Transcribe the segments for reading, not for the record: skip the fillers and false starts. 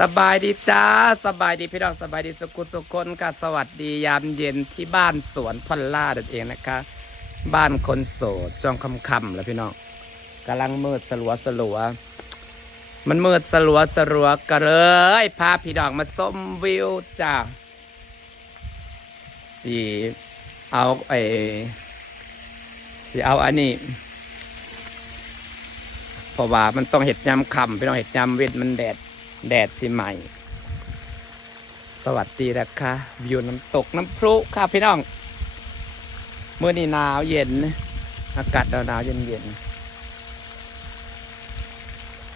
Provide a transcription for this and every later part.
สบายดีจ้าสบายดีพี่น้องสบายดีสุขุสุขคนค่ะสวัสดียามเย็นที่บ้านสวนพอลล่านั่นเองนะคะบ้านคนโสดช่วงค่ำๆแล้วพี่น้องกำลังมืดสลัวมันมืดสลัวก็เลยพาพี่น้องมาชมวิวจ้าสีเอาสีเอาอันนี้เพราะว่ามันต้องเห็ดยำค่ำพี่น้องเห็ดยำเวทมันแดดสิใหม่สวัสดีนะคะวิวน้ำตกน้ำพุค่ะพี่น้องเมื่อนี้หนาวเย็นอากาศหนาวเย็น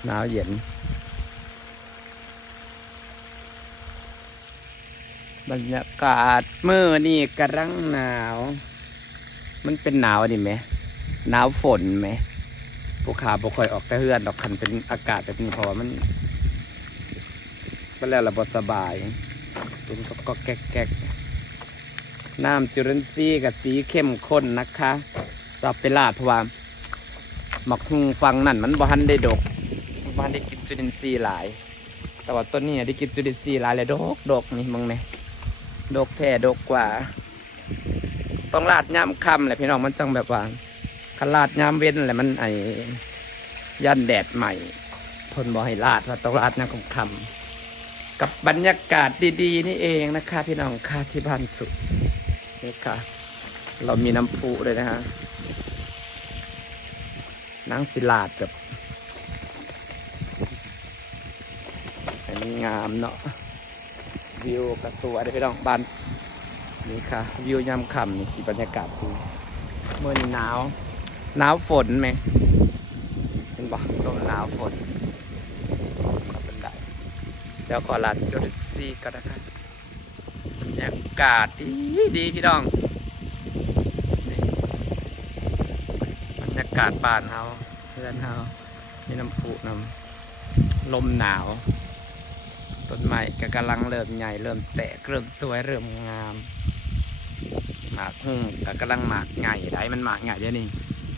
หนาวเย็นบรรยากาศเมื่อนี่กำลังหนาวมันเป็นหนาวนี่ไหมหนาวฝนไหมผู้ขาบ่ค่อยออกแต่เฮือนดอกคันเป็นอากาศแบบนี้เพราะว่ามันแล้วระบบสบายเป็นก็แก๊กน้ำจุลินทรีย์กับสีเข้มข้นนะคะสับไปลาดเพราะว่าหมักหุงฟังนั่นมันบ่ทันได้ดกบ่ทันได้กินจุลินทรีย์หลายแต่ว่าต้นนี้ได้กินจุลินทรีย์หลายเลยดกนี่มึงเนี่ยดกแท้ดกกว่าต้องลาดย้ำคำแหละพี่น้องมันจังแบบว่าคันลาดย้ำเว้นแหละมันยันแดดใหม่ทนบ่ให้ลาดว่าต้องลาดย้ำคำกับบรรยากาศดีๆนี่เองนะคะพี่น้องค่ะที่บ้านสุดนี่ค่ะเรามีน้ำพุเลยนะฮะนั่งศิลาดกับอันนี้งามเนาะวิวกระสวยเลยพี่น้องบ้านนี่ค่ะวิวยามค่ำนี่สิบรรยากาศดีเมื่อนี้หนาวฝนไหมเห็นบ่ลมหนาวฝนเดี๋ยวขอลาจุดซีก็ได้ครับบรรยากาศดีพี่น้องบรรยากาศบ้านเฮาเพื่อนเฮามีน้ำพุน้ำลมหนาวต้นไม้ก็กำลังเริ่มใหญ่เริ่มแตกเริ่มสวยเริ่มงามหมากหุ่งก็กำลังหมากใหญ่ได้มันหมากใหญ่เดี๋ยวนี้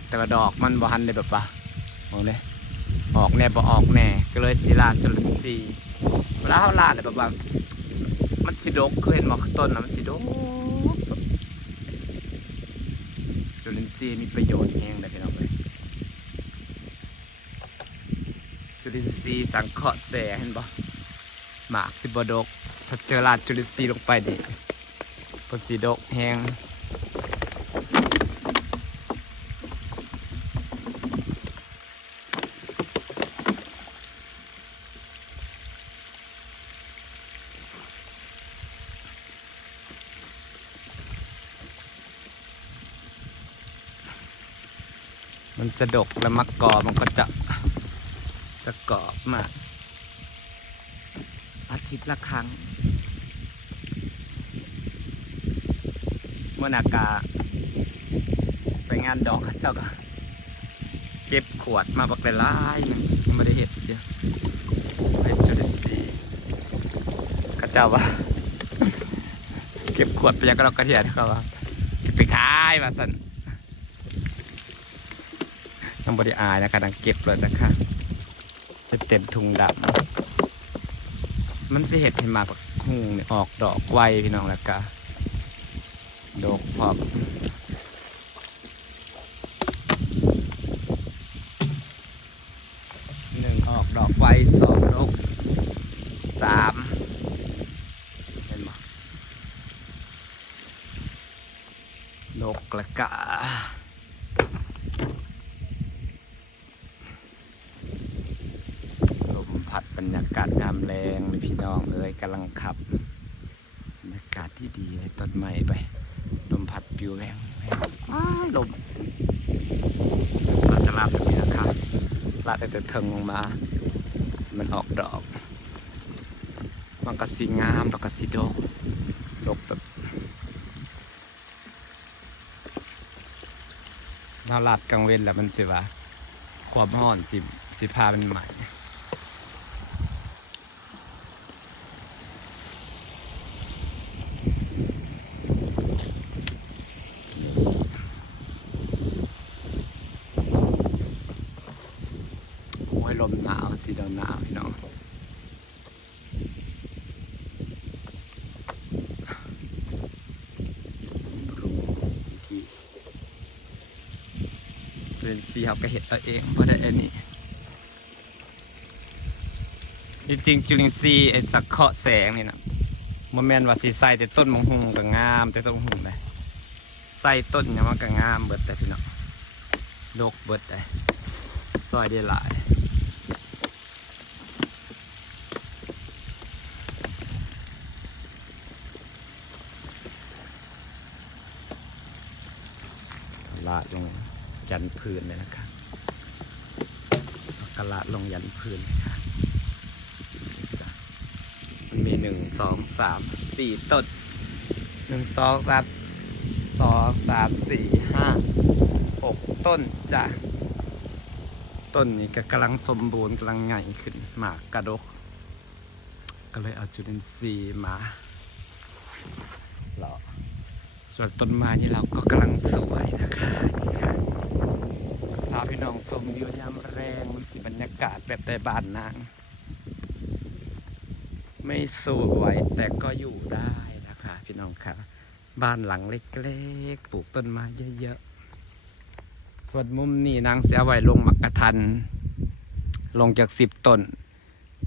แต่ว่าดอกมันบ่หันเลยแบบว่ามองเลยออกแน่บ่ออกแน่ก็เลยสิลาจุลินทรีย์เวลาเขาลาดแบบว่ามันสิดกเคยเห็นหมอกต้นนะมันสิดกจุลินทรีย์มีประโยชน์แห้งเลยพี่น้องเลยจุลินทรีย์สังเคราะห์แสงเห็นบ่หมากสิบดกถ้าเจอลาดจุลินทรีย์ลงไปดิผลสีดกแห้งมันจะดกแล้วมะกอมันก็จะกรอบมากอาทิตย์ละครั้งเมื่อนากาไปงานดอกเจ้าก็เก็บขวดมาบักหลายๆยังไม่ได้เห็ดเดียวเป็นจุลินทรีย์ก็เจ้าว่าเก็บขวดไปยังก็เรากระเทียมเขาว่าไปขายมาสั่นต้องบริอายนะคะดังเก็บเลยนะคะจะเต็มถุงดำมันจะเห็ดให้มาแบบหุงออกดอกไวพี่น้องแล้วก็ดอกพอบหนึ่งออกดอกไวสองดอกสามเห็นไหมดอกละกะพัดบรรยากาศงามแรงเลยพี่น้องเอ้ยกำลังขับบรรยากาศที่ดีเลยต้นไม้ไปลมพัดปิวแรงลมเราจะลาดแบบนี้นะครับลาดแต่เทิงลงมามันออกดอกมันก็สีงามแล้วก็สีดกแบบเราลาดกลางเว้นแล้วมันจะว่าความร้อนสิพามันใหม่ลมหนาวสีหนาวพี่น้อง เขาก็เห็ดเอาเองเพราะได้อันนี้จริงๆจุลินทรีย์ไอ้สังเคราะห์แสงนี่นะมันแม่นว่าสีใส่แต่ต้นมะฮุงก็งามแต่ต้นมะฮุงเลยใส่ต้นเนี่ยมันก็งามเบิดแต่พี่น้องโลกเบิดเลยซอยได้หลายลาดลงยันพื้นเลยนะครับกระลาดลงยันพื้นนะครับมันมี1 2 3 4ต้น1 2 3 2 3 4 5 6ต้นจ้ะต้นนี้ก็กำลังสมบูรณ์กำลังใหญ่ขึ้นหมากกระดกก็เลยเอาจุลินทรีย์มาหล่อส่วนต้นไม้ที่เราก็กำลังสวยนะคะพาพี่น้องชมวิวยามแรงมันสิบรรยากาศแบบแต่บ้านนางไม่สวยแต่ก็อยู่ได้นะคะพี่น้องค่ะบ้านหลังเล็กๆปลูกต้นไม้เยอะๆส่วนมุมนี้นางเสียไว้ลงมักกะทันลงจาก10 ต้น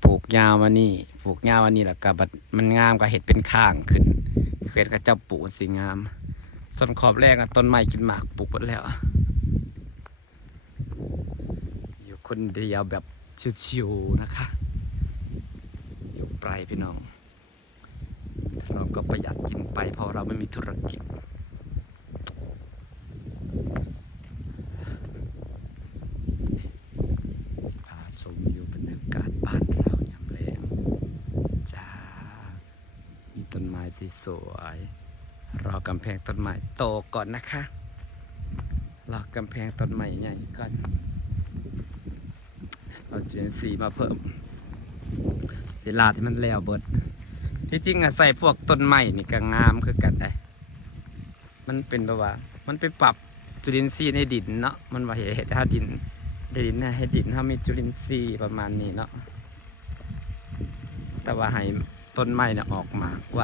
ปลูกยาวมานี่ปลูกยาวมานี่แหละก็มันงามก็เห็ดเป็นข้างขึ้นเขื่อนก็เจ้าปลูกสีงามส่วนขอบแรกต้นไม้กินหมากปลูกหมดแล้วอยู่คนเดียวแบบชิวๆนะคะอยู่ไกลพี่น้องเราก็ประหยัดกินไปเพราะเราไม่มีธุรกิจพาชมอยู่บรรยากาศบ้านเรายามแรงจ้ามีต้นไม้สีสวยรอกำแพงต้นไม้โตก่อนนะคะรอกำแพงต้นไม้ใหญ่ก่อนเอาจุลินทรีย์มาเพิ่มศิลาที่มันแล้วเบิดที่จริงใส่พวกต้นไม้นี่ก็งามคือกันได้มันเป็นแบบว่ามันไปปรับจุลินทรีย์ในดินเนาะมันว่าเห็ดให้ดินนะให้ดินถ้ามีจุลินทรีย์ประมาณนี้เนาะแต่ว่าให้ต้นไม้เนี่ยออกมาไว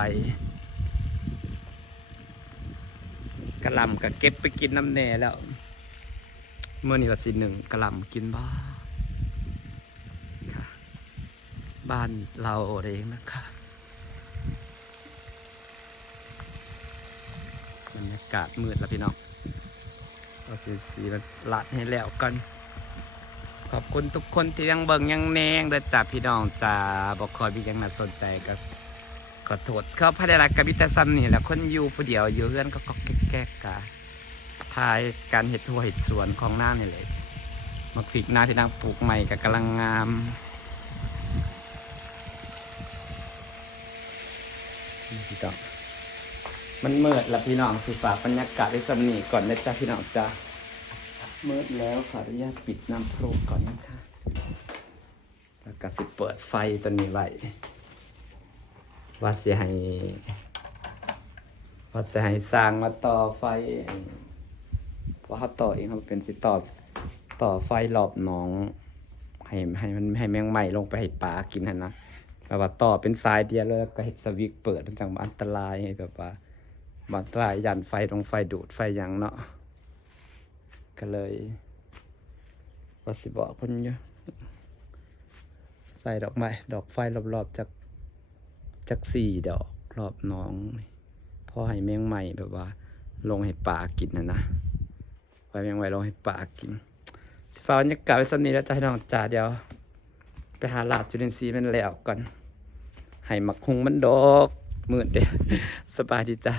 กระหล่ำก็เก็บไปกินน้ำแน่แล้วเมื่อนี้ก็1กระหล่ำกินบ้าค่ะบ้านเราเองนะคะบรรยากาศมืดแล้วพี่น้องเอาสีมันลัดให้แล้วกันขอบคุณทุกคนที่ยังเบิ่งยังแนงเด้อจ้าพี่น้องจ้าบอกคอยพี่ยังน่าสนใจก็ขอโทษเขาพาได้รักกับวิตาซัมนี่แหละคนอยู่ผู้เดียวอยู่เพื่อนก็แก๊กกะทายการเห็ดหัวเห็ดสวนของหน้านี่เลยมาพริกหน้าที่นางปลูกใหม่ก็กำลังงามนี่พี่น้องมันมืดแล้วพี่น้องคือฝากบรรยากาศไว้สำนีก่อนนะจ๊ะพี่น้องจ้ามืดแล้วขออนุญาตปิดน้ำพรุก่อนนะคะแล้วก็สิเปิดไฟตัวนี้ไว้ว่าเสียให้สร้างมาต่อไฟเพราะเขาต่อเองเขาเป็นสิต่อไฟรอบหนองให้แมงไหม้ลงไปให้ปลากินนะแบบว่าต่อเป็นสายเดียวแล้วก็เห็ดสวิกเปิดต่างๆอันตรายให้แบบว่าอันตรายยันไฟลงไฟดูดไฟอย่างเนาะก็เลยว่าสิบอกคนเยอะใส่ดอกไม้ดอกไฟรอบๆจาก4 ดอกรอบน้องพอให้แมงไหม้แบบว่าลงให้ปลากินนะไว้แมงไหม้ลงให้ปลากินสิฟ้าบรรยากาศไว้สักนี้แล้วจะให้น้องจ่าเดียวไปหาลาดจุลินทรีย์มันแล้วก่อนให้หมักหุงมันดอกมืดเดียวสบายดีจ้า